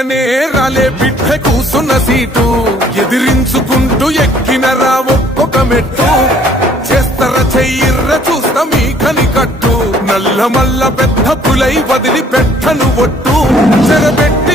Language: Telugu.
ఎక్కగానే రాలే బిడ్డ కూసున్న సీటు ఎదిరించుకుంటూ ఎక్కినరా ఒక్కొక్క మెట్టు చేస్తర చెయ్యిర్ర చూస్తా మీ కని కట్టు నల్ల మల్ల పెద్ద పులై వదిలి పెట్టను ఒట్టు చెరబెట్టు